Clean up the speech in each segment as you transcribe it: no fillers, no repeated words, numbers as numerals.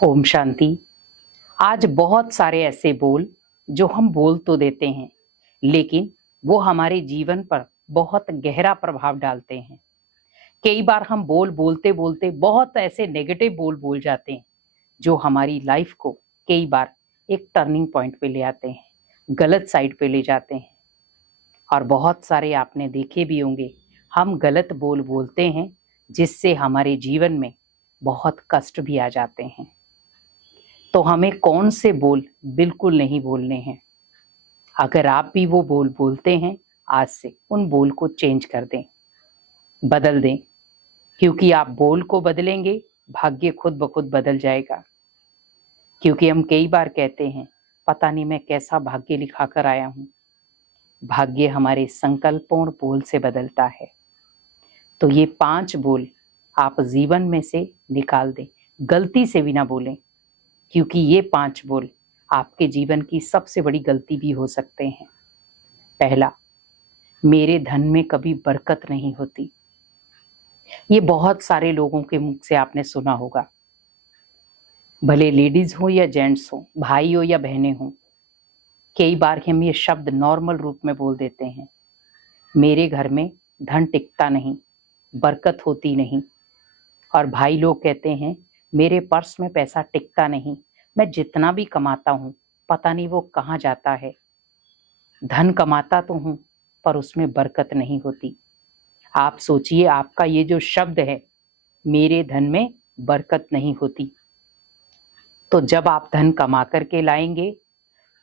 ओम शांति। आज बहुत सारे ऐसे बोल जो हम बोल तो देते हैं, लेकिन वो हमारे जीवन पर बहुत गहरा प्रभाव डालते हैं। कई बार हम बोल बोलते बोलते बहुत ऐसे नेगेटिव बोल बोल जाते हैं जो हमारी लाइफ को कई बार एक टर्निंग पॉइंट पे ले आते हैं, गलत साइड पे ले जाते हैं। और बहुत सारे आपने देखे भी होंगे, हम गलत बोल बोलते हैं जिससे हमारे जीवन में बहुत कष्ट भी आ जाते हैं। तो हमें कौन से बोल बिल्कुल नहीं बोलने हैं। अगर आप भी वो बोल बोलते हैं, आज से उन बोल को चेंज कर दें, बदल दें, क्योंकि आप बोल को बदलेंगे, भाग्य खुद ब खुद बदल जाएगा। क्योंकि हम कई बार कहते हैं, पता नहीं मैं कैसा भाग्य लिखा कर आया हूं। भाग्य हमारे संकल्पों और बोल से बदलता है। तो ये 5 बोल आप जीवन में से निकाल दें, गलती से भी ना बोलें, क्योंकि ये 5 बोल आपके जीवन की सबसे बड़ी गलती भी हो सकते हैं। पहला, मेरे धन में कभी बरकत नहीं होती। ये बहुत सारे लोगों के मुख से आपने सुना होगा, भले लेडीज हो या जेंट्स हो, भाई हो या बहनें हो। कई बार हम ये शब्द नॉर्मल रूप में बोल देते हैं, मेरे घर में धन टिकता नहीं, बरकत होती नहीं। और भाई लोग कहते हैं, मेरे पर्स में पैसा टिकता नहीं, मैं जितना भी कमाता हूं पता नहीं वो कहाँ जाता है। धन कमाता तो हूं पर उसमें बरकत नहीं होती। आप सोचिए, आपका ये जो शब्द है, मेरे धन में बरकत नहीं होती, तो जब आप धन कमा करके लाएंगे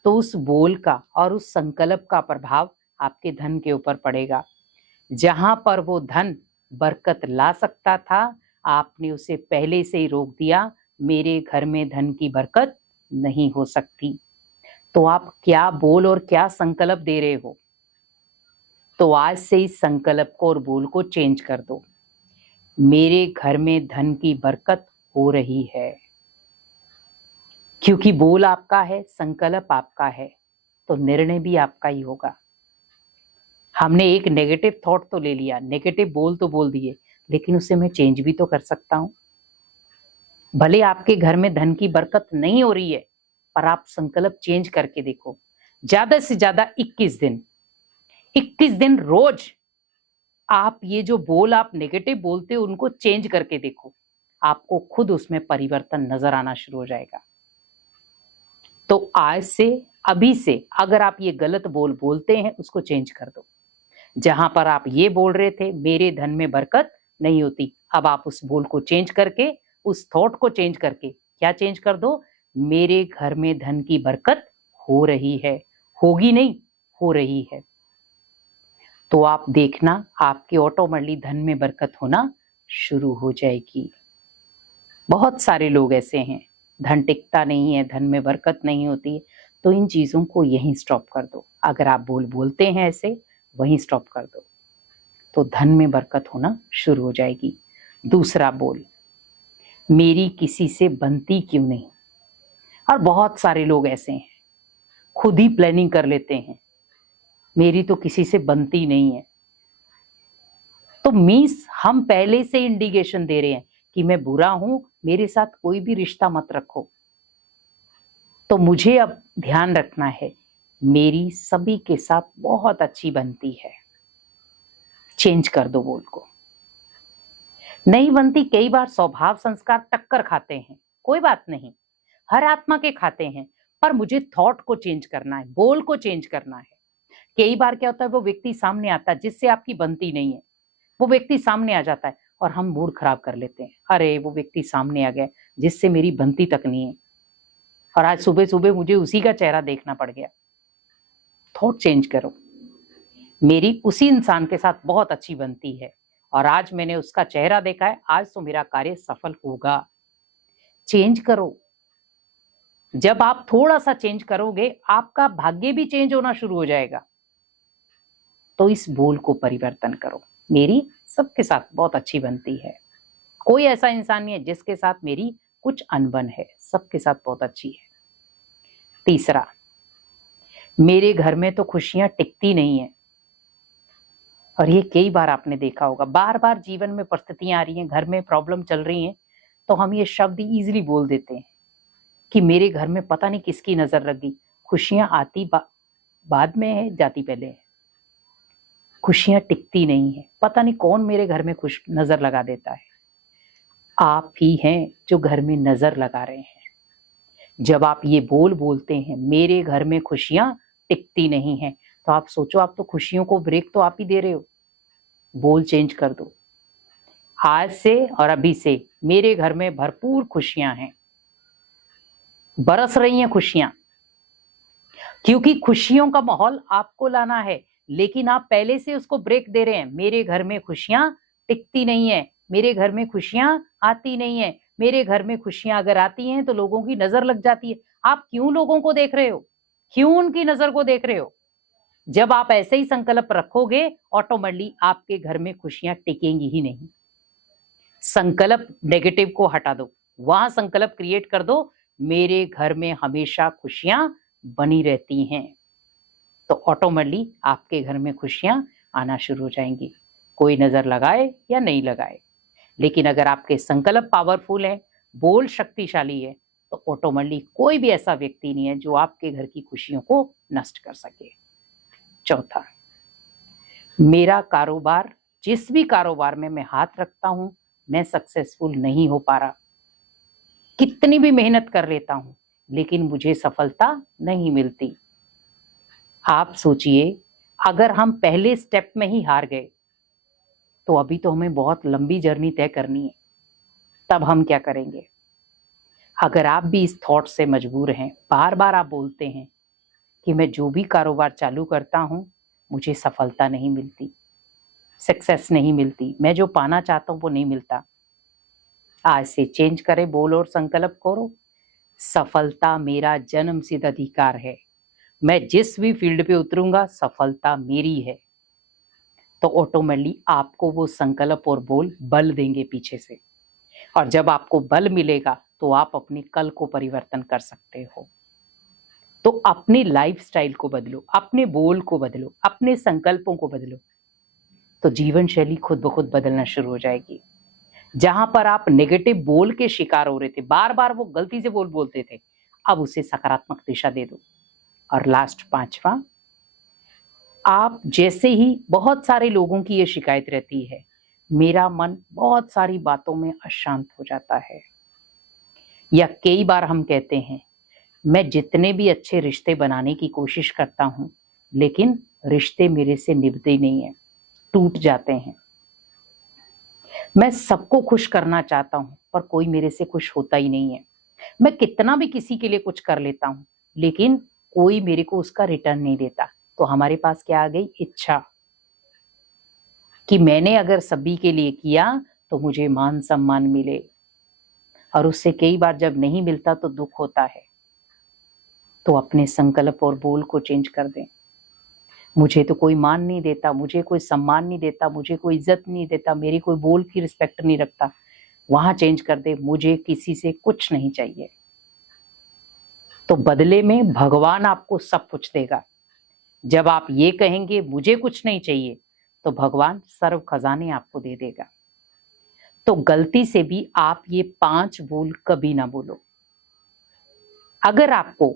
तो उस बोल का और उस संकल्प का प्रभाव आपके धन के ऊपर पड़ेगा। जहां पर वो धन बरकत ला सकता था, आपने उसे पहले से ही रोक दिया। मेरे घर में धन की बरकत नहीं हो सकती। तो आप क्या बोल और क्या संकल्प दे रहे हो? तो आज से इस संकल्प को और बोल को चेंज कर दो। मेरे घर में धन की बरकत हो रही है। क्योंकि बोल आपका है, संकल्प आपका है, तो निर्णय भी आपका ही होगा। हमने एक नेगेटिव थॉट तो ले लिया, नेगेटिव बोल तो बोल दिए, लेकिन उसे मैं चेंज भी तो कर सकता हूं। भले आपके घर में धन की बरकत नहीं हो रही है, पर आप संकल्प चेंज करके देखो। ज्यादा से ज्यादा 21 दिन रोज आप ये जो बोल आप नेगेटिव बोलते हो उनको चेंज करके देखो, आपको खुद उसमें परिवर्तन नजर आना शुरू हो जाएगा। तो आज से, अभी से अगर आप ये गलत बोल बोलते हैं, उसको चेंज कर दो। जहां पर आप ये बोल रहे थे, मेरे धन में बरकत नहीं होती, अब आप उस बोल को चेंज करके, उस थॉट को चेंज करके क्या चेंज कर दो? मेरे घर में धन की बरकत हो रही है। होगी नहीं, हो रही है। तो आप देखना, आपके ऑटोमेटिकली धन में बरकत होना शुरू हो जाएगी। बहुत सारे लोग ऐसे हैं, धन टिकता नहीं है, धन में बरकत नहीं होती है। तो इन चीजों को यहीं स्टॉप कर दो। अगर आप बोल बोलते हैं ऐसे, वहीं स्टॉप कर दो, तो धन में बरकत होना शुरू हो जाएगी। दूसरा बोल, मेरी किसी से बनती क्यों नहीं। और बहुत सारे लोग ऐसे हैं, खुद ही प्लानिंग कर लेते हैं, मेरी तो किसी से बनती नहीं है। तो मीन्स हम पहले से इंडिकेशन दे रहे हैं कि मैं बुरा हूं, मेरे साथ कोई भी रिश्ता मत रखो। तो मुझे अब ध्यान रखना है, मेरी सभी के साथ बहुत अच्छी बनती है। चेंज कर दो बोल को। नहीं बनती, कई बार स्वभाव संस्कार टक्कर खाते हैं, कोई बात नहीं, हर आत्मा के खाते हैं, पर मुझे थॉट को चेंज करना है, बोल को चेंज करना है। कई बार क्या होता है, वो व्यक्ति सामने आता है जिससे आपकी बनती नहीं है, वो व्यक्ति सामने आ जाता है और हम मूड खराब कर लेते हैं, अरे वो व्यक्ति सामने आ गया जिससे मेरी बनती तक नहीं है, और आज सुबह सुबह मुझे उसी का चेहरा देखना पड़ गया। थॉट चेंज करो, मेरी उसी इंसान के साथ बहुत अच्छी बनती है और आज मैंने उसका चेहरा देखा है, आज तो मेरा कार्य सफल होगा। चेंज करो। जब आप थोड़ा सा चेंज करोगे, आपका भाग्य भी चेंज होना शुरू हो जाएगा। तो इस बोल को परिवर्तन करो, मेरी सबके साथ बहुत अच्छी बनती है, कोई ऐसा इंसान नहीं है जिसके साथ मेरी कुछ अनबन है, सबके साथ बहुत अच्छी है। तीसरा, मेरे घर में तो खुशियां टिकती नहीं है। और ये कई बार आपने देखा होगा, बार बार जीवन में परिस्थितियां आ रही हैं, घर में प्रॉब्लम चल रही हैं, तो हम ये शब्द इजीली बोल देते हैं, कि मेरे घर में पता नहीं किसकी नजर लग गई। खुशियां आती बाद में है, जाती पहले है। खुशियां टिकती नहीं है, पता नहीं कौन मेरे घर में खुश नजर लगा देता है। आप ही हैं जो घर में नजर लगा रहे हैं। जब आप ये बोलते हैं मेरे घर में खुशियां टिकती नहीं है, तो आप सोचो, आप तो खुशियों को ब्रेक तो आप ही दे रहे हो। बोल चेंज कर दो। आज से और अभी से मेरे घर में भरपूर खुशियां हैं, बरस रही हैं खुशियां, क्योंकि खुशियों का माहौल आपको लाना है, लेकिन आप पहले से उसको ब्रेक दे रहे हैं। मेरे घर में खुशियां टिकती नहीं है, मेरे घर में खुशियां आती नहीं है, मेरे घर में खुशियां अगर आती हैं तो लोगों की नजर लग जाती है। आप क्यों लोगों को देख रहे हो? क्यों उनकी नजर को देख रहे हो? जब आप ऐसे ही संकल्प रखोगे, ऑटोमेटिकली आपके घर में खुशियां टिकेंगी ही नहीं। संकल्प नेगेटिव को हटा दो, वहां संकल्प क्रिएट कर दो, मेरे घर में हमेशा खुशियां बनी रहती हैं, तो ऑटोमेटिकली आपके घर में खुशियां आना शुरू हो जाएंगी, कोई नजर लगाए या नहीं लगाए। लेकिन अगर आपके संकल्प पावरफुल है, बोल शक्तिशाली है, तो ऑटोमेटिकली कोई भी ऐसा व्यक्ति नहीं है जो आपके घर की खुशियों को नष्ट कर सके। चौथा, मेरा कारोबार, जिस भी कारोबार में मैं हाथ रखता हूं, मैं सक्सेसफुल नहीं हो पा रहा। कितनी भी मेहनत कर लेता हूं, लेकिन मुझे सफलता नहीं मिलती। आप सोचिए, अगर हम पहले स्टेप में ही हार गए, तो अभी तो हमें बहुत लंबी जर्नी तय करनी है। तब हम क्या करेंगे? अगर आप भी इस थॉट से मजबूर हैं, बार बार आप बोलते हैं कि मैं जो भी कारोबार चालू करता हूं, मुझे सफलता नहीं मिलती, सक्सेस नहीं मिलती, मैं जो पाना चाहता हूं वो नहीं मिलता, आज से चेंज करें, बोल और संकल्प करो, सफलता मेरा जन्म सिद्ध अधिकार है। मैं जिस भी फील्ड पे उतरूंगा, सफलता मेरी है। तो ऑटोमेटिकली आपको वो संकल्प और बोल बल देंगे पीछे से, और जब आपको बल मिलेगा तो आप अपने कल को परिवर्तन कर सकते हो। तो अपनी लाइफस्टाइल को बदलो, अपने बोल को बदलो, अपने संकल्पों को बदलो, तो जीवन शैली खुद ब खुद बदलना शुरू हो जाएगी। जहां पर आप नेगेटिव बोल के शिकार हो रहे थे, बार बार वो गलती से बोलते थे, अब उसे सकारात्मक दिशा दे दो। और लास्ट, पांचवा, आप जैसे ही, बहुत सारे लोगों की ये शिकायत रहती है, मेरा मन बहुत सारी बातों में अशांत हो जाता है, या कई बार हम कहते हैं मैं जितने भी अच्छे रिश्ते बनाने की कोशिश करता हूं, लेकिन रिश्ते मेरे से निभते नहीं है, टूट जाते हैं। मैं सबको खुश करना चाहता हूं, पर कोई मेरे से खुश होता ही नहीं है। मैं कितना भी किसी के लिए कुछ कर लेता हूं, लेकिन कोई मेरे को उसका रिटर्न नहीं देता। तो हमारे पास क्या आ गई? इच्छा, कि मैंने अगर सभी के लिए किया तो मुझे मान सम्मान मिले, और उससे कई बार जब नहीं मिलता तो दुख होता है। तो अपने संकल्प और बोल को चेंज कर दें। मुझे तो कोई मान नहीं देता, मुझे कोई सम्मान नहीं देता, मुझे कोई इज्जत नहीं देता, मेरी कोई बोल की रिस्पेक्ट नहीं रखता, वहां चेंज कर दे, मुझे किसी से कुछ नहीं चाहिए। तो बदले में भगवान आपको सब कुछ देगा। जब आप ये कहेंगे मुझे कुछ नहीं चाहिए, तो भगवान सर्व खजाने आपको दे देगा। तो गलती से भी आप ये 5 बोल कभी ना बोलो। अगर आपको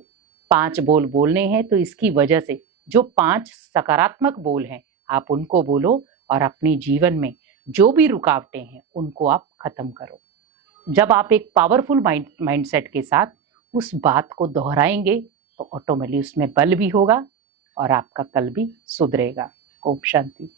5 बोल बोलने हैं, तो इसकी वजह से जो 5 सकारात्मक बोल हैं, आप उनको बोलो, और अपने जीवन में जो भी रुकावटें हैं उनको आप खत्म करो। जब आप एक पावरफुल माइंडसेट के साथ उस बात को दोहराएंगे, तो ऑटोमेटिकली उसमें बल भी होगा और आपका कल भी सुधरेगा। ओम शांति।